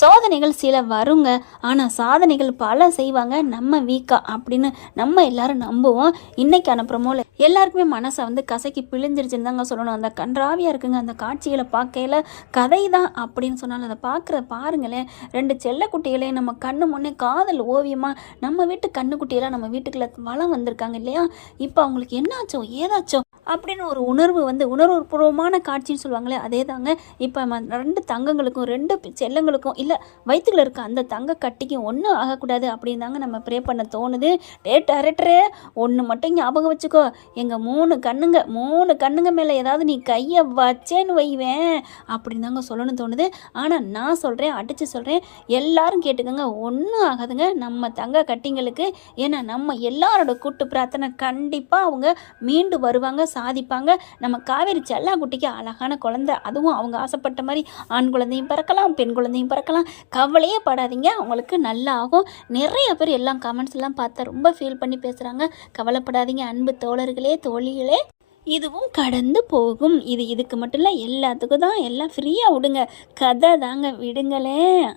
சோதனைகள் சில வருங்க. ஆனால் சாதனைகள் பல செய்வாங்க நம்ம வீக்கா அப்படின்னு நம்ம எல்லாரும் நம்புவோம். இன்னைக்கான ப்ரமோல எல்லாருக்குமே மனசை கசக்கி பிழிஞ்சிருச்சுன்னு தாங்க சொல்லணும். அந்த கன்றாவியாக இருக்குங்க அந்த காட்சிகளை பார்க்கையில. கதை தான் அப்படின்னு சொன்னாலும் அதை பாருங்களேன். 2 செல்லக்குட்டிகளையும் நம்ம கண்ணு முன்னே காதல் ஓவியமாக நம்ம வீட்டு கண்ணுக்குட்டியெல்லாம் நம்ம வீட்டுக்குள்ள வளம் வந்திருக்காங்க இல்லையா? இப்போ அவங்களுக்கு என்னாச்சோ ஏதாச்சோ அப்படின்னு ஒரு உணர்வுபூர்வமான காட்சின்னு சொல்லுவாங்களே, அதே தாங்க. இப்போ 2 தங்கங்களுக்கும் 2 செல்லங்களுக்கும் இல்லை வயிற்றுல இருக்க அந்த தங்க கட்டிக்கும் ஒன்றும் ஆகக்கூடாது அப்படின்னு தாங்க நம்ம ப்ரே பண்ண தோணுது. டேரக்டரே ஒன்று மட்டும் ஞாபகம் வச்சுக்கோ, எங்கள் 3 கண்ணுங்க மேலே ஏதாவது நீ கையை வச்சேன்னு வைவேன் அப்படின்னு தாங்க சொல்லணும்னு தோணுது. ஆனால் நான் சொல்கிறேன், அடித்து சொல்கிறேன், எல்லாரும் கேட்டுக்கோங்க, ஒன்றும் ஆகாதுங்க நம்ம தங்க கட்டிங்களுக்கு. ஏன்னா நம்ம எல்லாரோட கூட்டு பிரார்த்தனை கண்டிப்பாக அவங்க மீண்டு வருவாங்க, சாதிப்பாங்க. நம்ம காவேரி செல்லா குட்டிக்கு அழகான குழந்தை, அதுவும் அவங்க ஆசைப்பட்ட மாதிரி ஆண் குழந்தையும் பிறக்கலாம், பெண் குழந்தையும் பிறக்கலாம். கவலையே படாதீங்க, அவங்களுக்கு நல்லா ஆகும். நிறைய பேர் எல்லாம் கமெண்ட்ஸ் எல்லாம் பார்த்தா ரொம்ப ஃபீல் பண்ணி பேசுகிறாங்க. கவலைப்படாதீங்க அன்பு தோழர்களே தோழிகளே, இதுவும் கடந்து போகும். இதுக்கு மட்டும் இல்லை, எல்லாத்துக்கும் தான். எல்லாம் ஃப்ரீயாக விடுங்க, கதை தாங்க, விடுங்களேன்.